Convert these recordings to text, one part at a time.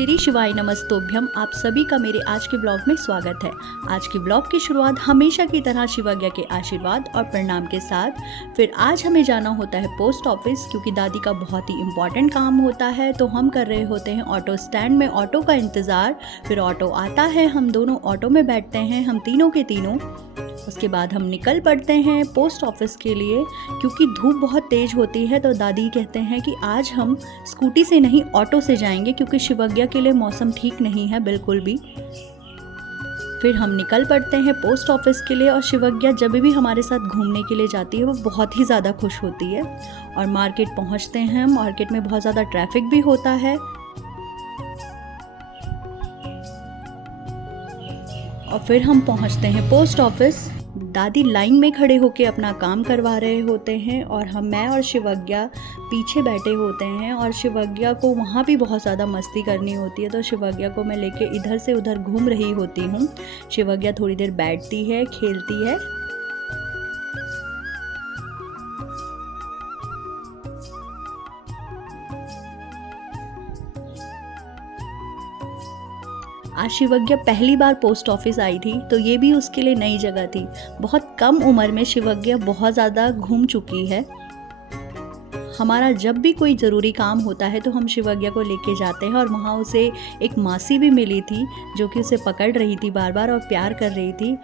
श्री शिवाय नमस्तोभ्यम। आप सभी का मेरे आज के ब्लॉग में स्वागत है। आज के ब्लॉग की शुरुआत हमेशा की तरह शिवाज्ञा के आशीर्वाद और प्रणाम के साथ। फिर आज हमें जाना होता है पोस्ट ऑफिस, क्योंकि दादी का बहुत ही इम्पॉर्टेंट काम होता है। तो हम कर रहे होते हैं ऑटो स्टैंड में ऑटो का इंतज़ार। फिर ऑटो आता है, हम दोनों ऑटो में बैठते हैं, हम तीनों के तीनों। उसके बाद हम निकल पड़ते हैं पोस्ट ऑफिस के लिए, क्योंकि धूप बहुत तेज़ होती है। तो दादी कहते हैं कि आज हम स्कूटी से नहीं ऑटो से जाएंगे, क्योंकि शिवाज्ञा के लिए मौसम ठीक नहीं है बिल्कुल भी। फिर हम निकल पड़ते हैं पोस्ट ऑफिस के लिए, और शिवाज्ञा जब भी हमारे साथ घूमने के लिए जाती है वो बहुत ही ज़्यादा खुश होती है। और मार्केट पहुंचते हैं, मार्केट में बहुत ज़्यादा ट्रैफिक भी होता है। और फिर हम पहुंचते हैं पोस्ट ऑफिस। दादी लाइन में खड़े होकर अपना काम करवा रहे होते हैं, और मैं और शिवाज्ञा पीछे बैठे होते हैं। और शिवाज्ञा को वहाँ भी बहुत ज़्यादा मस्ती करनी होती है, तो शिवाज्ञा को मैं लेके इधर से उधर घूम रही होती हूँ। शिवाज्ञा थोड़ी देर बैठती है, खेलती है। आज शिवाज्ञा पहली बार पोस्ट ऑफिस आई थी, तो ये भी उसके लिए नई जगह थी। बहुत कम उम्र में शिवाज्ञा बहुत ज़्यादा घूम चुकी है। हमारा जब भी कोई ज़रूरी काम होता है तो हम शिवाज्ञा को लेके जाते हैं, और वहाँ उसे एक मासी भी मिली थी जो कि उसे पकड़ रही थी बार बार और प्यार कर रही थी।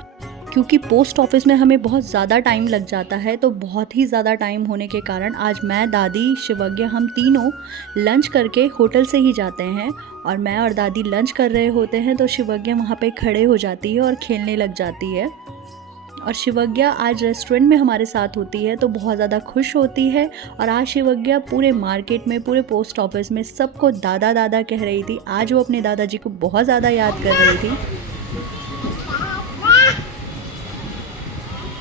क्योंकि पोस्ट ऑफिस में हमें बहुत ज़्यादा टाइम लग जाता है, तो बहुत ही ज़्यादा टाइम होने के कारण आज मैं, दादी, शिवाज्ञा हम तीनों लंच करके होटल से ही जाते हैं। और मैं और दादी लंच कर रहे होते हैं, तो शिवाज्ञा वहाँ पे खड़े हो जाती है और खेलने लग जाती है। और शिवाज्ञा आज रेस्टोरेंट में हमारे साथ होती है, तो बहुत ज़्यादा खुश होती है। और आज शिवाज्ञा पूरे मार्केट में, पूरे पोस्ट ऑफिस में सबको दादा दादा कह रही थी। आज वो अपने दादाजी को बहुत ज़्यादा याद कर रही थी।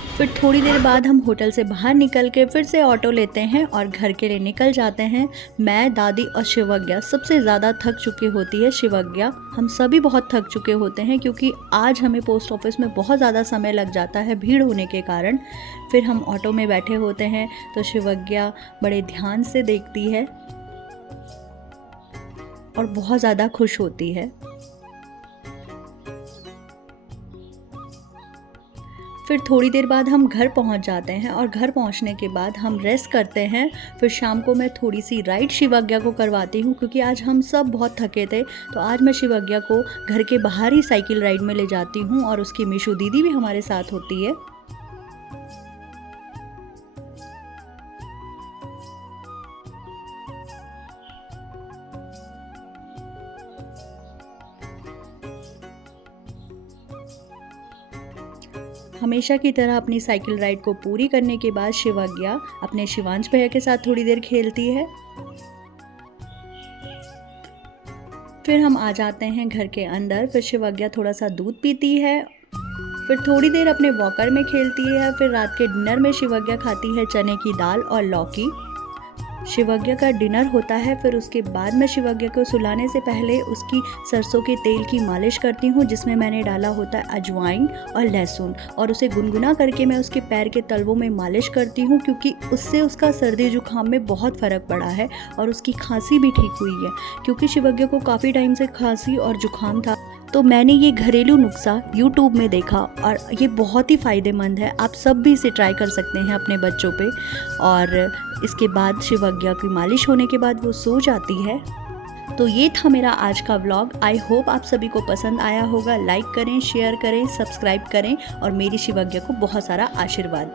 फिर थोड़ी देर बाद हम होटल से बाहर निकल के फिर से ऑटो लेते हैं और घर के लिए निकल जाते हैं। मैं, दादी और शिवाज्ञा सबसे ज़्यादा थक चुकी होती है। शिवाज्ञा, हम सभी बहुत थक चुके होते हैं, क्योंकि आज हमें पोस्ट ऑफिस में बहुत ज़्यादा समय लग जाता है भीड़ होने के कारण। फिर हम ऑटो में बैठे होते हैं, तो शिवाज्ञा बड़े ध्यान से देखती है और बहुत ज़्यादा खुश होती है। फिर थोड़ी देर बाद हम घर पहुंच जाते हैं, और घर पहुंचने के बाद हम रेस्ट करते हैं। फिर शाम को मैं थोड़ी सी राइड शिवाज्ञा को करवाती हूं, क्योंकि आज हम सब बहुत थके थे। तो आज मैं शिवाज्ञा को घर के बाहर ही साइकिल राइड में ले जाती हूं, और उसकी मीशू दीदी भी हमारे साथ होती है। हमेशा की तरह अपनी साइकिल राइड को पूरी करने के बाद शिवाज्ञा अपने शिवांश भैया के साथ थोड़ी देर खेलती है। फिर हम आ जाते हैं घर के अंदर। फिर शिवाज्ञा थोड़ा सा दूध पीती है, फिर थोड़ी देर अपने वॉकर में खेलती है। फिर रात के डिनर में शिवाज्ञा खाती है चने की दाल और लौकी। शिवाज्ञा का डिनर होता है। फिर उसके बाद मैं शिवाज्ञा को सुलाने से पहले उसकी सरसों के तेल की मालिश करती हूँ, जिसमें मैंने डाला होता है अजवाइन और लहसुन, और उसे गुनगुना करके मैं उसके पैर के तलवों में मालिश करती हूँ, क्योंकि उससे उसका सर्दी जुकाम में बहुत फ़र्क पड़ा है और उसकी खांसी भी ठीक हुई है। क्योंकि शिवाज्ञा को काफ़ी टाइम से खांसी और जुकाम था, तो मैंने ये घरेलू नुस्खा YouTube में देखा, और ये बहुत ही फ़ायदेमंद है। आप सब भी इसे ट्राई कर सकते हैं अपने बच्चों पे। और इसके बाद शिवाज्ञा की मालिश होने के बाद वो सो जाती है। तो ये था मेरा आज का व्लॉग। आई होप आप सभी को पसंद आया होगा। लाइक करें, शेयर करें, सब्सक्राइब करें, और मेरी शिवाज्ञा को बहुत सारा आशीर्वाद दें।